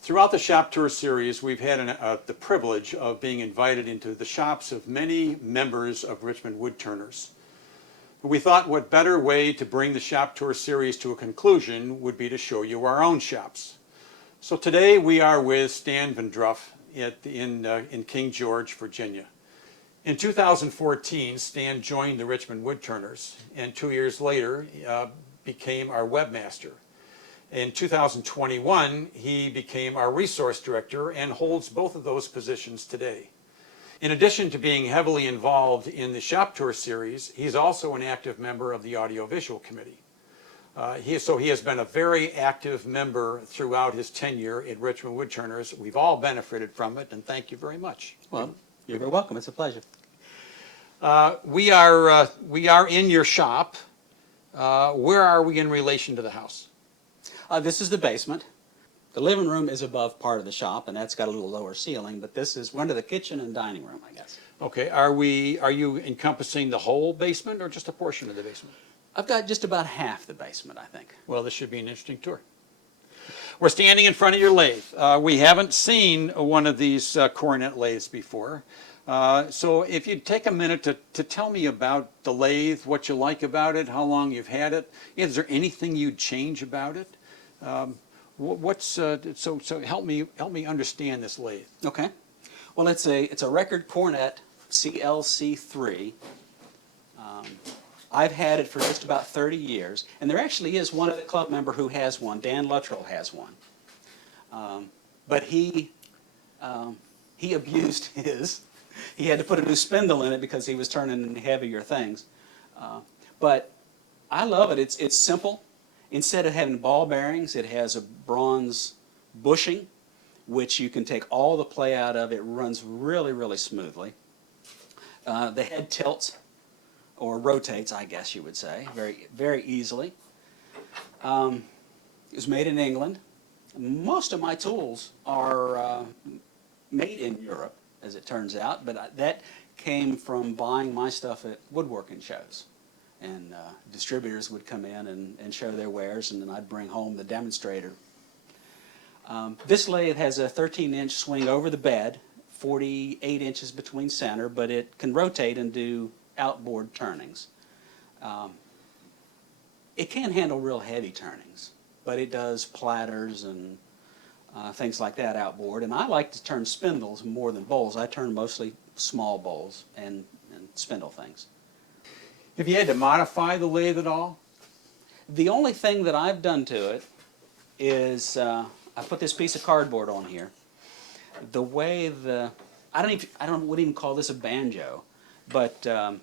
Throughout the shop tour series, we've had the privilege of being invited into the shops of many members of Richmond Woodturners. We thought what better way to bring the shop tour series to a conclusion would be to show you our own shops. So today we are with Stan VanDruff in King George, Virginia. In 2014, Stan joined the Richmond Woodturners, and 2 years later became our webmaster. In 2021, he became our resource director and holds both of those positions today. In addition to being heavily involved in the shop tour series, he's also an active member of the audiovisual committee. So he has been a very active member throughout his tenure at Richmond Woodturners. We've all benefited from it, and thank you very much. Well, you're very welcome. It's a pleasure. We are in your shop. Where are we in relation to the house? This is the basement. The living room is above part of the shop, and that's got a little lower ceiling, but we're under the kitchen and dining room, I guess. Okay, are you encompassing the whole basement or just a portion of the basement? I've got just about half the basement, I think. Well, this should be an interesting tour. We're standing in front of your lathe. We haven't seen one of these coronet lathes before. So if you'd take a minute to tell me about the lathe, what you like about it, how long you've had it, is there anything you'd change about it? So help me understand this lathe. Okay. Well, it's a record cornet CLC3. I've had it for just about 30 years, and there actually is one other club member who has one. Dan Luttrell has one, but he abused his. He had to put a new spindle in it because he was turning in heavier things. But I love it. It's simple. Instead of having ball bearings, it has a bronze bushing, which you can take all the play out of. It runs really, really smoothly. The head tilts, or rotates, I guess you would say, very, very easily. It was made in England. Most of my tools are made in Europe, as it turns out, but that came from buying my stuff at woodworking shows. And distributors would come in and show their wares, and then I'd bring home the demonstrator. This lathe has a 13-inch swing over the bed, 48 inches between center, but it can rotate and do outboard turnings. It can handle real heavy turnings, but it does platters and things like that outboard. And I like to turn spindles more than bowls. I turn mostly small bowls and spindle things. Have you had to modify the lathe at all? The only thing that I've done to it is I put this piece of cardboard on here. The way I wouldn't even call this a banjo, but the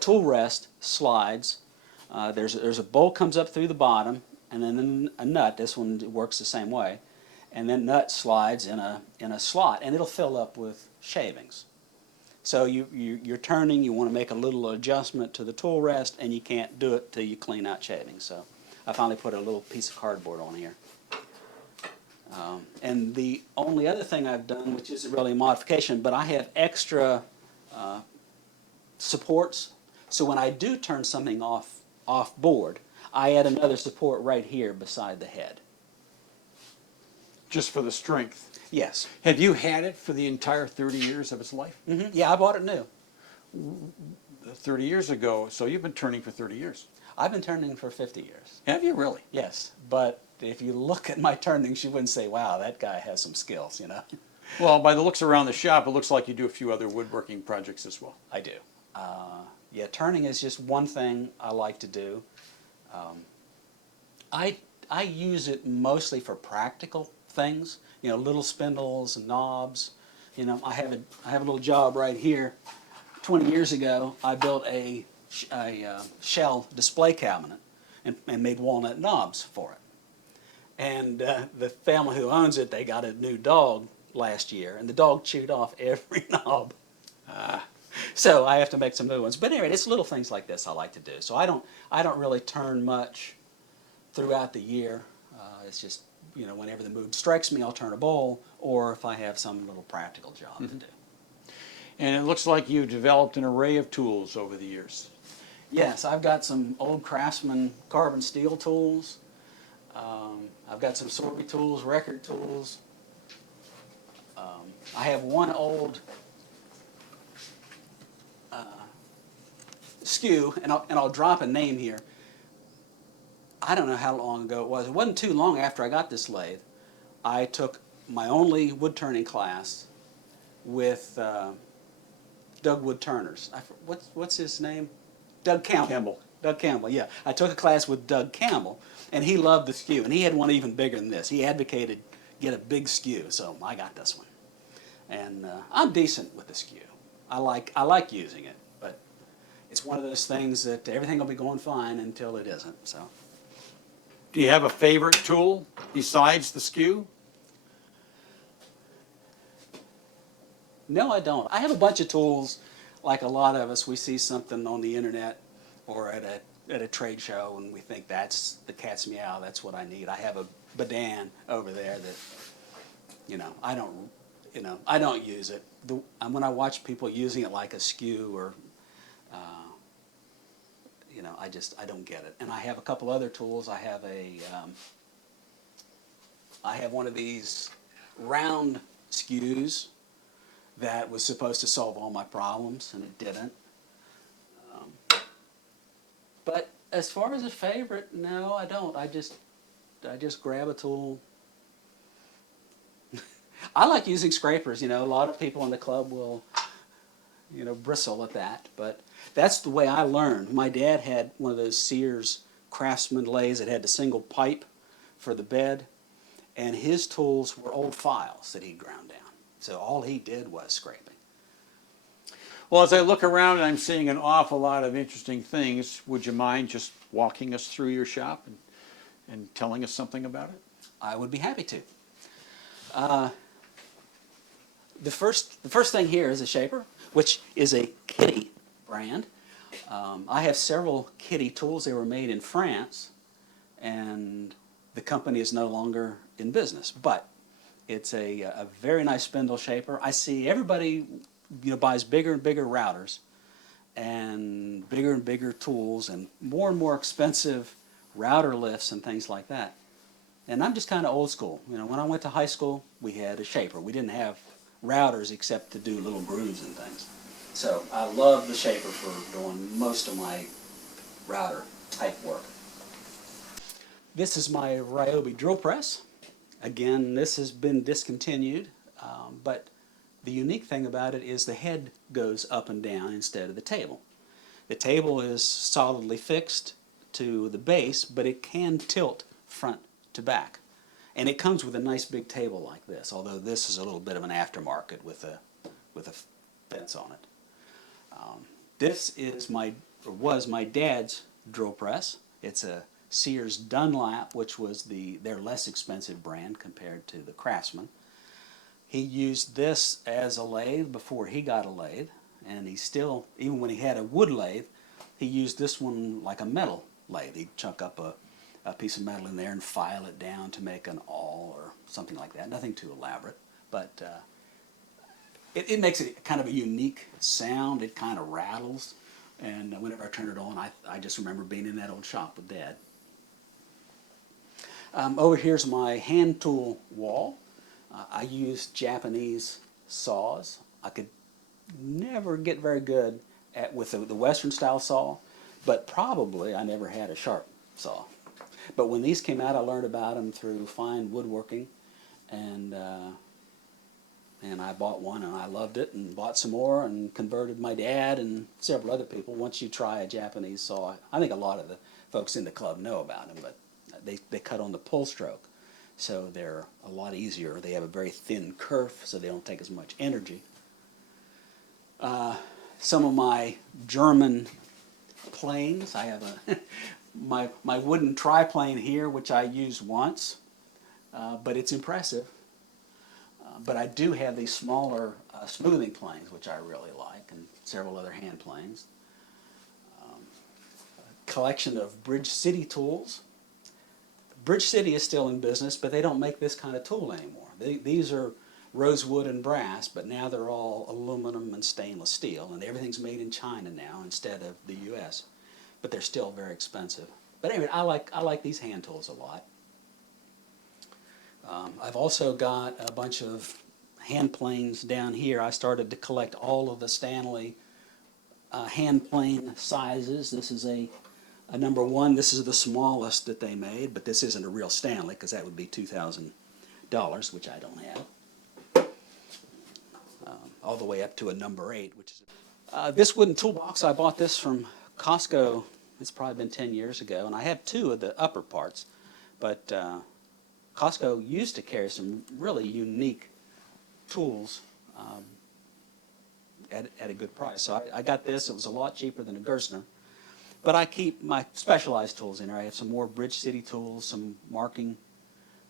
tool rest slides. There's a bolt comes up through the bottom, and then a nut. This one works the same way, and then nut slides in a slot, and it'll fill up with shavings. So you're turning, you want to make a little adjustment to the tool rest, and you can't do it till you clean out shavings. So I finally put a little piece of cardboard on here. And the only other thing I've done, which isn't really a modification, but I have extra supports. So when I do turn something off board, I add another support right here beside the head. Just for the strength? Yes. Have you had it for the entire 30 years of its life? Mm-hmm. Yeah, I bought it new. 30 years ago, so you've been turning for 30 years. I've been turning for 50 years. Have you really? Yes, but if you look at my turnings, you wouldn't say, wow, that guy has some skills, you know. Well, by the looks around the shop, it looks like you do a few other woodworking projects as well. I do. Yeah, turning is just one thing I like to do. I use it mostly for practical things, you know, little spindles and knobs. You know, I have a little job right here. 20 years ago, I built a shell display cabinet and made walnut knobs for it. And the family who owns it, they got a new dog last year, and the dog chewed off every knob. So I have to make some new ones. But anyway, it's little things like this I like to do. So I don't really turn much throughout the year. It's just, you know, whenever the mood strikes me, I'll turn a bowl, or if I have some little practical job to do. And it looks like you developed an array of tools over the years. Yes, I've got some old Craftsman carbon steel tools. I've got some sorby tools, record tools. I have one old skew, and I'll drop a name here. I don't know how long ago it was. It wasn't too long after I got this lathe. I took my only wood turning class with Doug Woodturners. What's his name? Doug Campbell. Doug Campbell, yeah. I took a class with Doug Campbell, and he loved the skew, and he had one even bigger than this. He advocated get a big skew, so I got this one. And I'm decent with the skew. I like using it, but it's one of those things that everything will be going fine until it isn't. So. Do you have a favorite tool besides the skew? No, I don't. I have a bunch of tools, like a lot of us. We see something on the internet or at a trade show, and we think that's the cat's meow. That's what I need. I have a Badan over there that, I don't use it. When I watch people using it like a skew or, I don't get it. And I have a couple other tools. I have one of these round skews that was supposed to solve all my problems, and it didn't. But as far as a favorite, no, I don't. I just grab a tool. I like using scrapers. A lot of people in the club will, bristle at that, but that's the way I learned. My dad had one of those Sears Craftsman lathes that had the single pipe for the bed, and his tools were old files that he ground down. So all he did was scraping. Well, as I look around, I'm seeing an awful lot of interesting things. Would you mind just walking us through your shop and telling us something about it? I would be happy to. The first thing here is a shaper, which is a Kitty brand. I have several Kitty tools. They were made in France, and the company is no longer in business. But it's a very nice spindle shaper. I see everybody buys bigger and bigger routers and bigger tools and more expensive router lifts and things like that. And I'm just kind of old school. When I went to high school, we had a shaper. We didn't have routers except to do little grooves and things. So I love the shaper for doing most of my router type work. This is my Ryobi drill press. Again, this has been discontinued, but the unique thing about it is the head goes up and down instead of the table. The table is solidly fixed to the base, but it can tilt front to back. And it comes with a nice big table like this, although this is a little bit of an aftermarket with a fence on it. This was my dad's drill press. It's a Sears Dunlap, which was their less expensive brand compared to the Craftsman. He used this as a lathe before he got a lathe, and he still, even when he had a wood lathe, he used this one like a metal lathe. He'd chunk up a piece of metal in there and file it down to make an awl or something like that. Nothing too elaborate, but it makes it kind of a unique sound. It kind of rattles, and whenever I turn it on, I just remember being in that old shop with Dad. Over here's my hand tool wall. I use Japanese saws. I could never get very good with the Western style saw, but probably I never had a sharp saw. But when these came out, I learned about them through fine woodworking, and I bought one and I loved it, and bought some more and converted my dad and several other people. Once you try a Japanese saw, I think a lot of the folks in the club know about them, but they cut on the pull stroke, so they're a lot easier. They have a very thin kerf, so they don't take as much energy. Some of my German planes, I have my wooden triplane here, which I used once, but it's impressive. But I do have these smaller smoothing planes, which I really like, and several other hand planes. A collection of Bridge City tools. Bridge City is still in business, but they don't make this kind of tool anymore. These are rosewood and brass, but now they're all aluminum and stainless steel, and everything's made in China now instead of the U.S. But they're still very expensive. But anyway, I like these hand tools a lot. I've also got a bunch of hand planes down here. I started to collect all of the Stanley hand plane sizes. This is a number 1. This is the smallest that they made, but this isn't a real Stanley because that would be $2,000, which I don't have. All the way up to a number 8, which is this wooden toolbox. I bought this from Costco. It's probably been 10 years ago, and I have 2 of the upper parts, but Costco used to carry some really unique tools at a good price. So I got this. It was a lot cheaper than a Gerstner. But I keep my specialized tools in there. I have some more Bridge City tools, some marking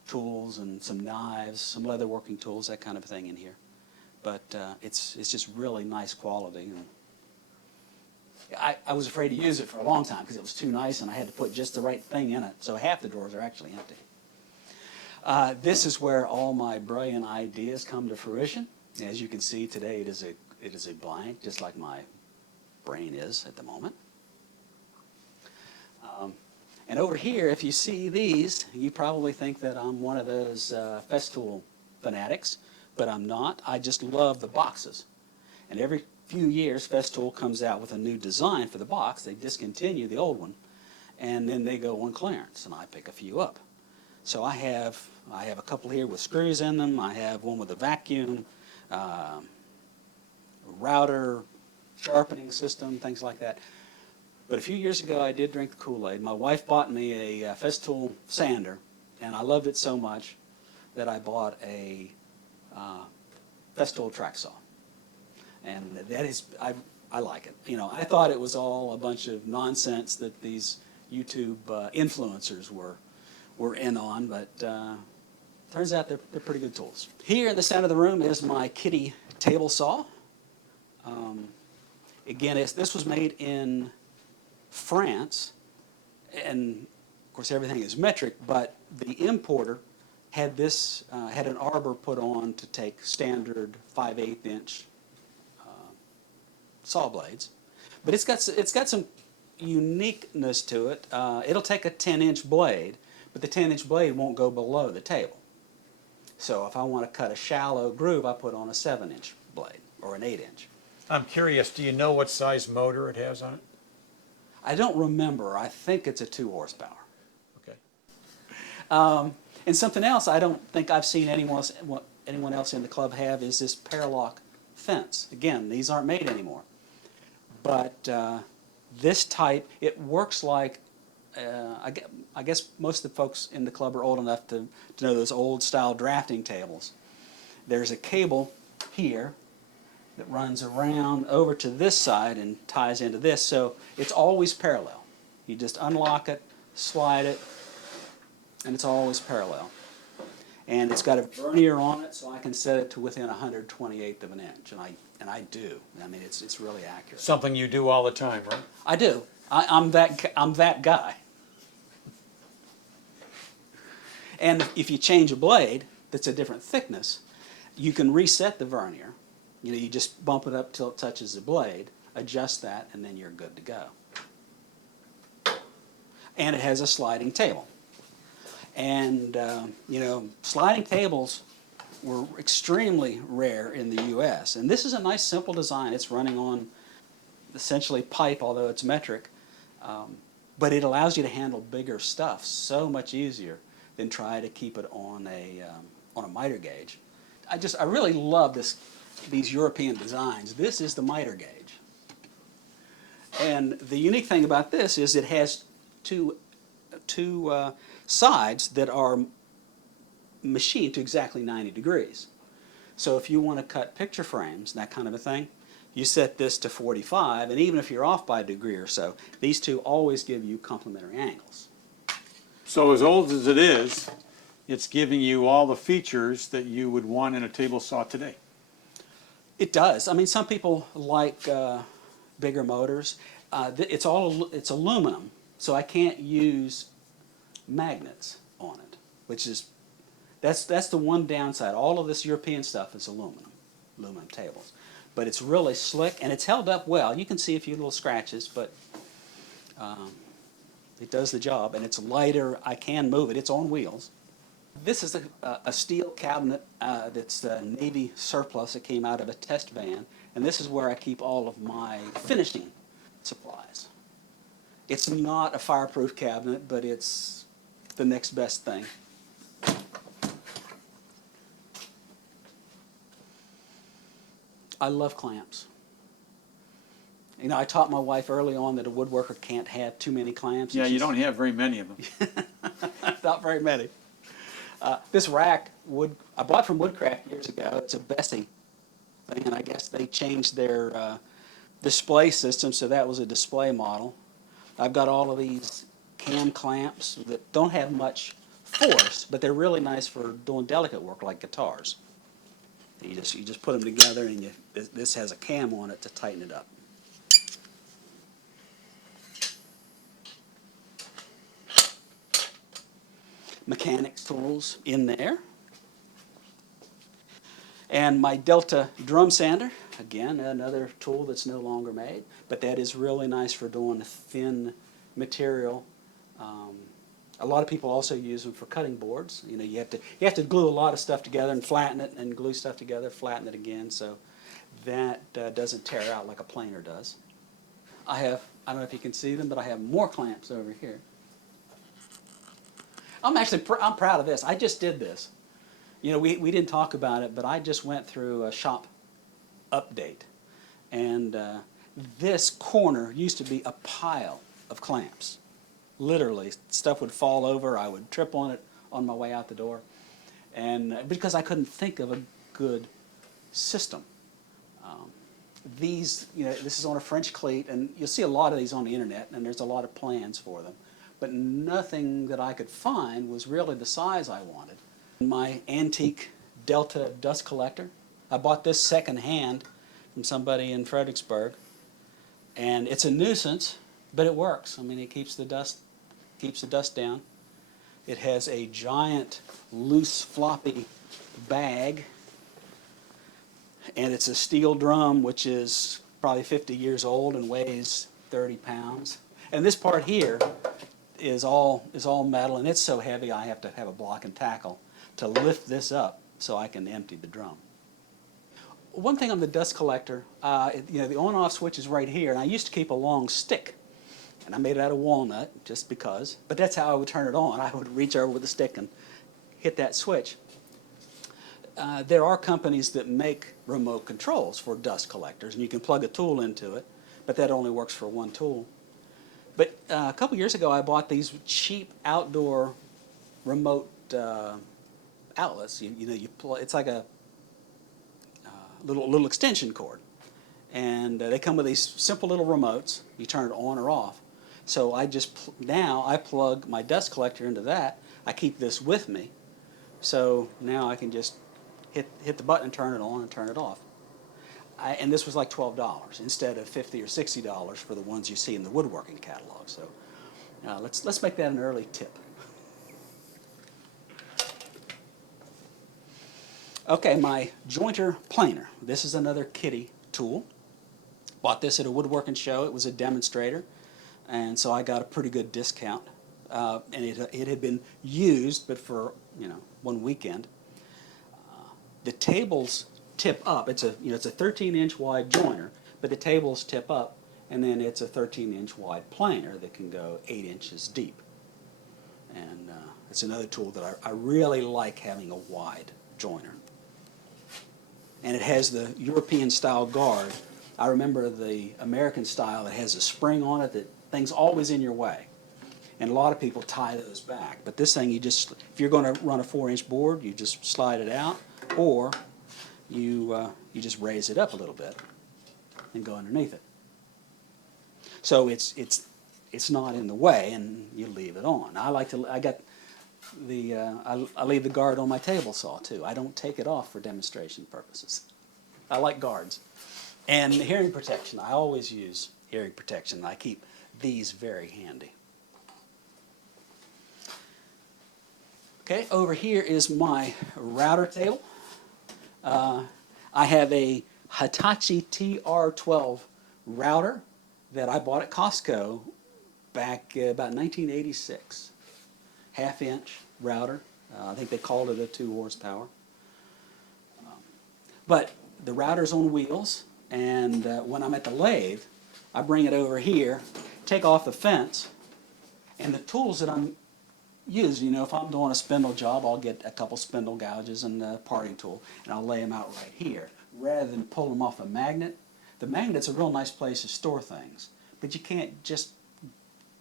tools, and some knives, some leather working tools, that kind of thing in here. But it's just really nice quality. I was afraid to use it for a long time because it was too nice and I had to put just the right thing in it. So half the drawers are actually empty. This is where all my brilliant ideas come to fruition. As you can see today, it is a blank, just like my brain is at the moment. And over here, if you see these, you probably think that I'm one of those Festool fanatics, but I'm not. I just love the boxes. And every few years, Festool comes out with a new design for the box. They discontinue the old one, and then they go on clearance, and I pick a few up. So I have a couple here with screws in them. I have one with a vacuum, router, sharpening system, things like that. But a few years ago, I did drink the Kool-Aid. My wife bought me a Festool sander, and I loved it so much that I bought a Festool track saw. And that is, I like it. You know, I thought it was all a bunch of nonsense that these YouTube influencers were in on, but turns out they're pretty good tools. Here in the center of the room is my kitty table saw. Again, this was made in France, and of course everything is metric, but the importer had this had an arbor put on to take standard 5/8 inch saw blades, but it's got some uniqueness to it. It'll take a 10-inch blade, but the 10-inch blade won't go below the table. So if I want to cut a shallow groove, I put on a 7-inch blade or an 8-inch. I'm curious, do you know what size motor it has on it? I don't remember. I think it's a 2 horsepower. Okay. And something else I don't think I've seen anyone else in the club have is this paralock fence. Again, these aren't made anymore. But this type, it works like, I guess most of the folks in the club are old enough to know those old style drafting tables. There's a cable here that runs around over to this side and ties into this, so it's always parallel. You just unlock it, slide it, and it's always parallel. And it's got a vernier on it, so I can set it to within 1/28 of an inch, and I do. I mean, it's really accurate. Something you do all the time, right? I do. I'm that guy. And if you change a blade that's a different thickness, you can reset the vernier. You know, you just bump it up till it touches the blade, adjust that, and then you're good to go. And it has a sliding table. And, you know, sliding tables were extremely rare in the U.S. And this is a nice, simple design. It's running on essentially pipe, although it's metric. But it allows you to handle bigger stuff so much easier than try to keep it on a miter gauge. I really love these European designs. This is the miter gauge. And the unique thing about this is it has two sides that are machined to exactly 90 degrees. So if you want to cut picture frames, that kind of a thing, you set this to 45, and even if you're off by a degree or so, these two always give you complementary angles. So as old as it is, it's giving you all the features that you would want in a table saw today. It does. I mean, some people like bigger motors. It's aluminum, so I can't use magnets on it, which is That's the one downside. All of this European stuff is aluminum tables. But it's really slick, and it's held up well. You can see a few little scratches, but it does the job, and it's lighter. I can move it. It's on wheels. This is a steel cabinet that's a Navy surplus that came out of a test van, and this is where I keep all of my finishing supplies. It's not a fireproof cabinet, but it's the next best thing. I love clamps. You know, I taught my wife early on that a woodworker can't have too many clamps. Yeah, you don't have very many of them. Not very many. This rack I bought from Woodcraft years ago. It's a Bessie thing, and I guess they changed their display system, so that was a display model. I've got all of these cam clamps that don't have much force, but they're really nice for doing delicate work like guitars. You just put them together, and this has a cam on it to tighten it up. Mechanics tools in there. And my Delta drum sander, again, another tool that's no longer made, but that is really nice for doing thin material. A lot of people also use them for cutting boards. You know, you have to glue a lot of stuff together and flatten it, and glue stuff together, flatten it again, so that doesn't tear out like a planer does. I don't know if you can see them, but I have more clamps over here. I'm proud of this. I just did this. You know, we didn't talk about it, but I just went through a shop update, and this corner used to be a pile of clamps. Literally, stuff would fall over. I would trip on it on my way out the door, and because I couldn't think of a good system. These, you know, this is on a French cleat, and you'll see a lot of these on the internet, and there's a lot of plans for them, but nothing that I could find was really the size I wanted. My antique Delta dust collector, I bought this secondhand from somebody in Fredericksburg, and it's a nuisance, but it works. I mean, it keeps the dust down. It has a giant loose floppy bag, and it's a steel drum which is probably 50 years old and weighs 30 pounds. And this part here is all metal, and it's so heavy I have to have a block and tackle to lift this up so I can empty the drum. One thing on the dust collector, you know, the on-off switch is right here, and I used to keep a long stick. And I made it out of walnut just because, but that's how I would turn it on. I would reach over with a stick and hit that switch. There are companies that make remote controls for dust collectors, and you can plug a tool into it, but that only works for one tool. But a couple years ago, I bought these cheap outdoor remote outlets. It's like a little extension cord, and they come with these simple little remotes. You turn it on or off. So now I plug my dust collector into that. I keep this with me, so now I can just hit the button and turn it on and turn it off. And this was like $12 instead of $50 or $60 for the ones you see in the woodworking catalog. So let's make that an early tip. Okay, my jointer planer. This is another kitty tool. Bought this at a woodworking show. It was a demonstrator, and so I got a pretty good discount. And it had been used, but for one weekend. The tables tip up. It's a 13-inch wide joiner, but the tables tip up, and then it's a 13-inch wide planer that can go 8 inches deep. And it's another tool that I really like having a wide joiner. And it has the European style guard. I remember the American style that has a spring on it that thing's always in your way. And a lot of people tie those back. But this thing, if you're going to run a 4-inch board, you just slide it out, or you just raise it up a little bit and go underneath it. So it's not in the way, and you leave it on. I leave the guard on my table saw too. I don't take it off for demonstration purposes. I like guards. And hearing protection, I always use hearing protection. I keep these very handy. Okay, over here is my router table. I have a Hitachi TR12 router that I bought at Costco back about 1986. Half-inch router. I think they called it a 2 horsepower. But the router's on wheels, and when I'm at the lathe, I bring it over here, take off the fence, and the tools that I'm using, if I'm doing a spindle job, I'll get a couple spindle gouges and a parting tool, and I'll lay them out right here, rather than pull them off a magnet. The magnet's a real nice place to store things, but you can't just,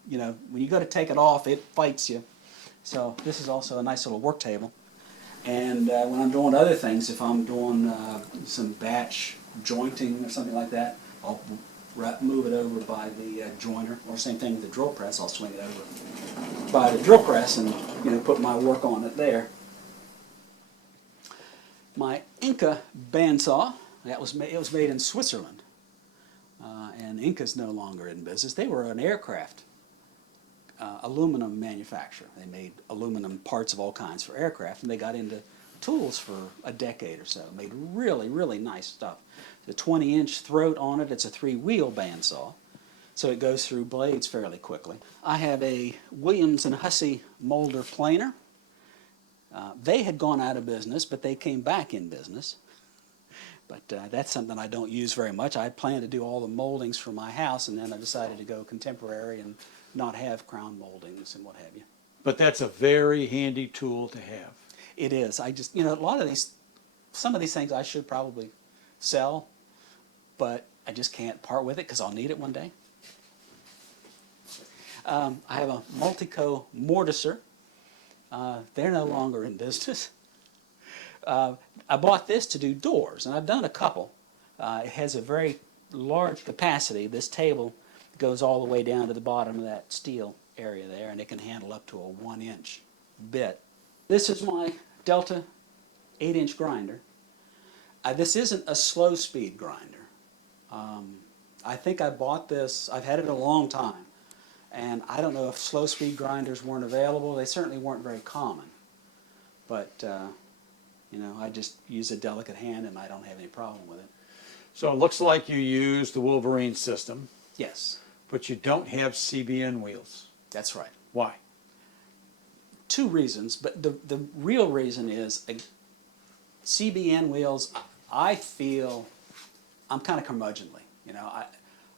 when you go to take it off, it fights you. So this is also a nice little work table. And when I'm doing other things, if I'm doing some batch jointing or something like that, I'll move it over by the joiner, or same thing with the drill press, I'll swing it over by the drill press and put my work on it there. My Inca bandsaw, it was made in Switzerland, and Inca's no longer in business. They were an aircraft aluminum manufacturer. They made aluminum parts of all kinds for aircraft, and they got into tools for a decade or so. Made really, really nice stuff. The 20-inch throat on it, it's a 3-wheel bandsaw, so it goes through blades fairly quickly. I have a Williams & Hussey molder planer. They had gone out of business, but they came back in business. But that's something I don't use very much. I planned to do all the moldings for my house, and then I decided to go contemporary and not have crown moldings and what have you. But that's a very handy tool to have. It is. I just, some of these things I should probably sell, but I just can't part with it because I'll need it one day. I have a Multico mortiser. They're no longer in business. I bought this to do doors, and I've done a couple. It has a very large capacity. This table goes all the way down to the bottom of that steel area there, and it can handle up to a 1-inch bit. This is my Delta 8-inch grinder. This isn't a slow speed grinder. I think I bought this, I've had it a long time, and I don't know if slow speed grinders weren't available. They certainly weren't very common. But, I just use a delicate hand and I don't have any problem with it. So it looks like you use the Wolverine system. Yes. But you don't have CBN wheels. That's right. Why? 2 reasons, but the real reason is CBN wheels, I feel I'm kind of curmudgeonly.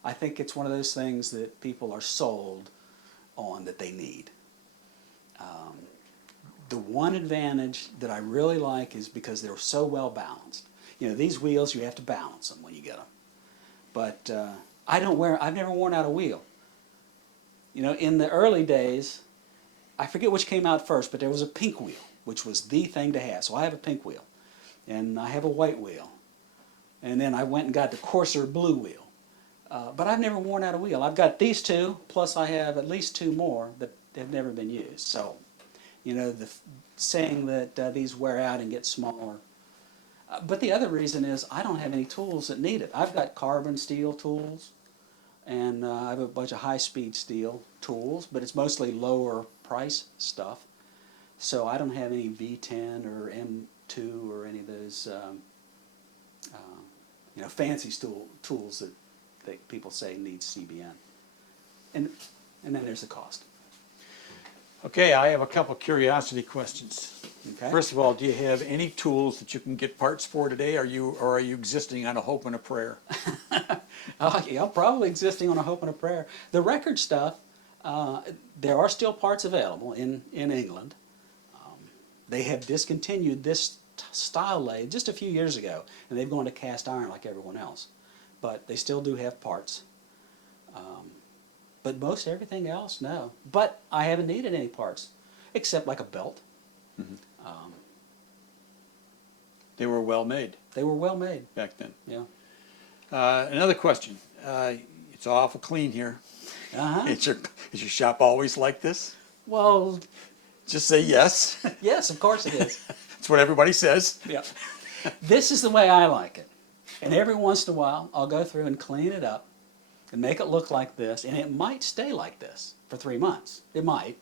I think it's one of those things that people are sold on that they need. The one advantage that I really like is because they're so well balanced. These wheels, you have to balance them when you get them. But I've never worn out a wheel. In the early days, I forget which came out first, but there was a pink wheel, which was the thing to have. So I have a pink wheel, and I have a white wheel. And then I went and got the coarser blue wheel. But I've never worn out a wheel. I've got these 2, plus I have at least 2 more that have never been used. So, the saying that these wear out and get smaller. But the other reason is I don't have any tools that need it. I've got carbon steel tools, and I have a bunch of high-speed steel tools, but it's mostly lower price stuff. So I don't have any V10 or M2 or any of those fancy tools that people say need CBN. And then there's the cost. Okay, I have a couple curiosity questions. Okay. First of all, do you have any tools that you can get parts for today, or are you existing on a hope and a prayer? Yeah, probably existing on a hope and a prayer. The record stuff, there are still parts available in England. They have discontinued this style lathe just a few years ago, and they've gone to cast iron like everyone else. But they still do have parts. But most everything else, no. But I haven't needed any parts, except like a belt. Mm-hmm. They were well made. They were well made. Back then. Yeah. Another question. It's awful clean here. Uh-huh. Is your shop always like this? Well, just say yes. Yes, of course it is. That's what everybody says. Yeah. This is the way I like it. And every once in a while, I'll go through and clean it up and make it look like this. And it might stay like this for 3 months. It might.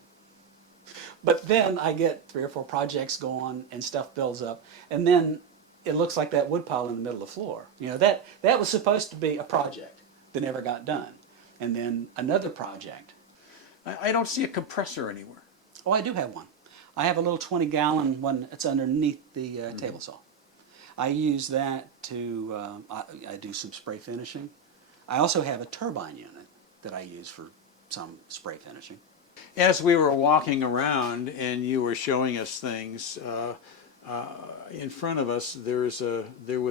But then I get 3 or 4 projects going and stuff builds up, and then it looks like that wood pile in the middle of the floor. You know, that was supposed to be a project that never got done. And then another project. I don't see a compressor anywhere. Oh, I do have one. I have a little 20-gallon one that's underneath the table saw. I use that to, I do some spray finishing. I also have a turbine unit that I use for some spray finishing. As we were walking around and you were showing us things, in front of us there was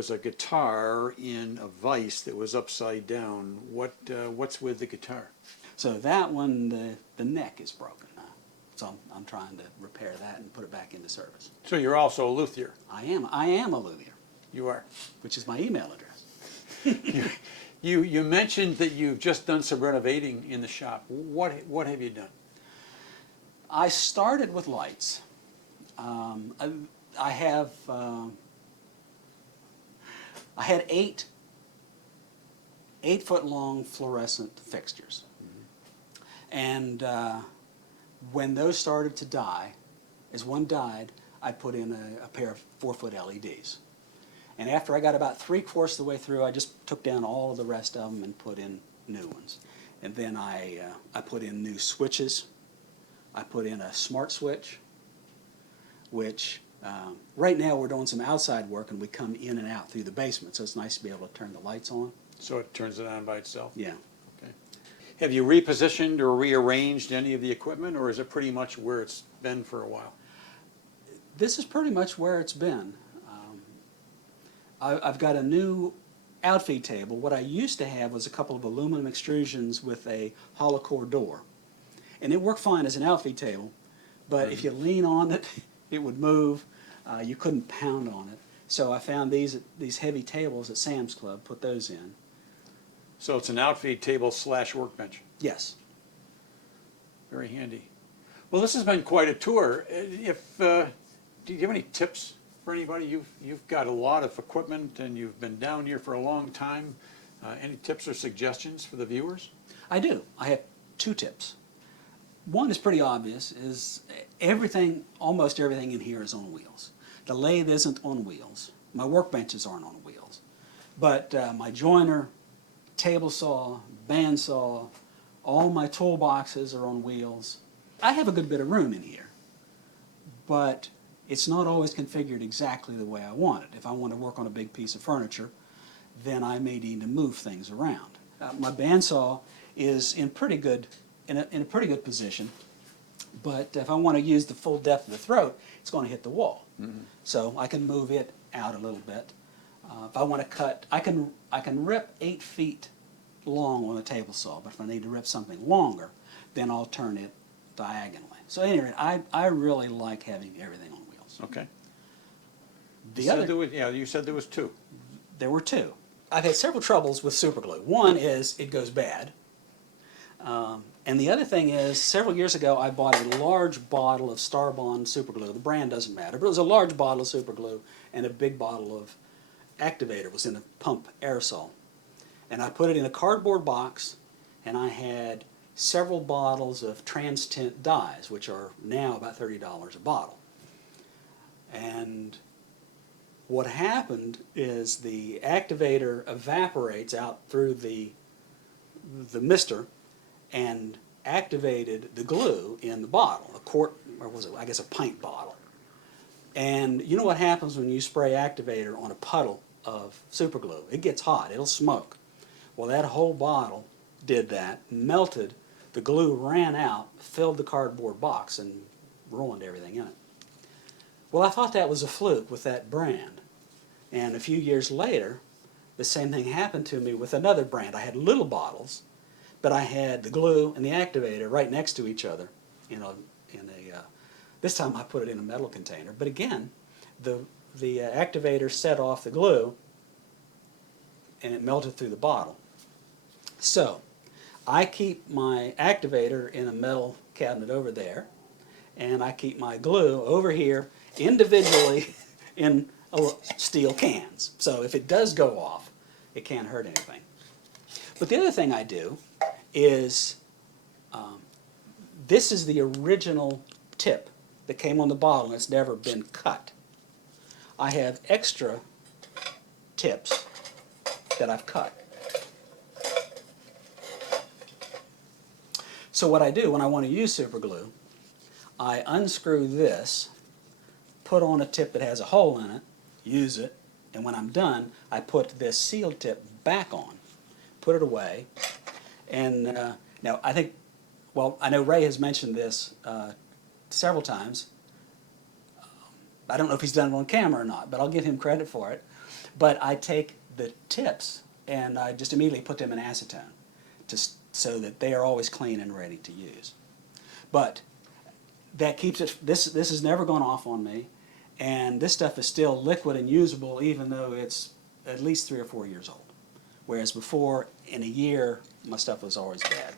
a guitar in a vise that was upside down. What's with the guitar? So that one, the neck is broken now. So I'm trying to repair that and put it back into service. So you're also a luthier. I am a luthier, You are. which is my email address. You mentioned that you've just done some renovating in the shop. What have you done? I started with lights. I had 8-foot long fluorescent fixtures. And when those started to die, as one died, I put in a pair of 4-foot LEDs. And after I got about 3/4 of the way through, I just took down all of the rest of them and put in new ones. And then I put in new switches. I put in a smart switch, which right now we're doing some outside work and we come in and out through the basement, so it's nice to be able to turn the lights on. So it turns it on by itself? Yeah. Okay. Have you repositioned or rearranged any of the equipment, or is it pretty much where it's been for a while? This is pretty much where it's been. I've got a new outfeed table. What I used to have was a couple of aluminum extrusions with a hollow core door. And it worked fine as an outfeed table, but if you lean on it, it would move. You couldn't pound on it. So I found these heavy tables at Sam's Club, put those in. So it's an outfeed table / workbench. Yes. Very handy. Well, this has been quite a tour. Do you have any tips for anybody? You've got a lot of equipment and you've been down here for a long time. Any tips or suggestions for the viewers? I do. I have 2 tips. One is pretty obvious, is almost everything in here is on wheels. The lathe isn't on wheels. My workbenches aren't on wheels. But my joiner, table saw, bandsaw, all my toolboxes are on wheels. I have a good bit of room in here, but it's not always configured exactly the way I want it. If I want to work on a big piece of furniture, then I may need to move things around. My bandsaw is in a pretty good position, but if I want to use the full depth of the throat, it's going to hit the wall. So I can move it out a little bit. If I want to cut, I can rip 8 feet long on a table saw, but if I need to rip something longer, then I'll turn it diagonally. So anyway, I really like having everything on wheels. Okay. The you said there was 2. There were 2. I've had several troubles with super glue. One is it goes bad. And the other thing is, several years ago I bought a large bottle of Starbond super glue. The brand doesn't matter, but it was a large bottle of super glue and a big bottle of activator. It was in a pump aerosol. And I put it in a cardboard box, and I had several bottles of trans-tint dyes, which are now about $30 a bottle. And what happened is the activator evaporates out through the mister and activated the glue in the bottle, a quart, or was it, I guess, a pint bottle. And you know what happens when you spray activator on a puddle of super glue? It gets hot, it'll smoke. Well, that whole bottle did that, melted, the glue ran out, filled the cardboard box, and ruined everything in it. Well, I thought that was a fluke with that brand. And a few years later, the same thing happened to me with another brand. I had little bottles, but I had the glue and the activator right next to each other this time I put it in a metal container. But again, the activator set off the glue and it melted through the bottle. So I keep my activator in a metal cabinet over there, and I keep my glue over here individually in steel cans. So if it does go off, it can't hurt anything. But the other thing I do is, this is the original tip that came on the bottle and it's never been cut. I have extra tips that I've cut. So what I do when I want to use super glue, I unscrew this, put on a tip that has a hole in it, use it, and when I'm done, I put this sealed tip back on, put it away, and now I think, well, I know Ray has mentioned this several times. I don't know if he's done it on camera or not, but I'll give him credit for it. But I take the tips and I just immediately put them in acetone so that they are always clean and ready to use. But that keeps it, this has never gone off on me, and this stuff is still liquid and usable even though it's at least 3 or 4 years old. Whereas before, in a year, my stuff was always bad.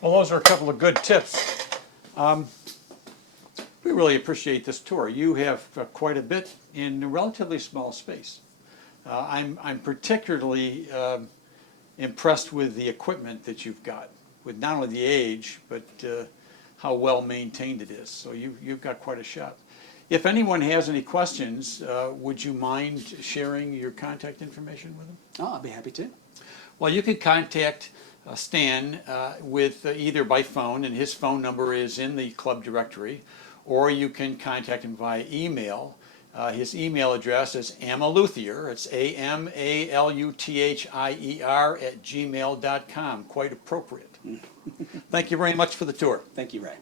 Well, those are a couple of good tips. We really appreciate this tour. You have quite a bit in a relatively small space. I'm particularly impressed with the equipment that you've got, with not only the age, but how well maintained it is. So you've got quite a shop. If anyone has any questions, would you mind sharing your contact information with them? Oh, I'd be happy to. Well, you can contact Stan with either by phone, and his phone number is in the club directory, or you can contact him via email. His email address is amaluthier, it's AMALUTHIER @gmail.com. Quite appropriate. Thank you very much for the tour. Thank you, Ray.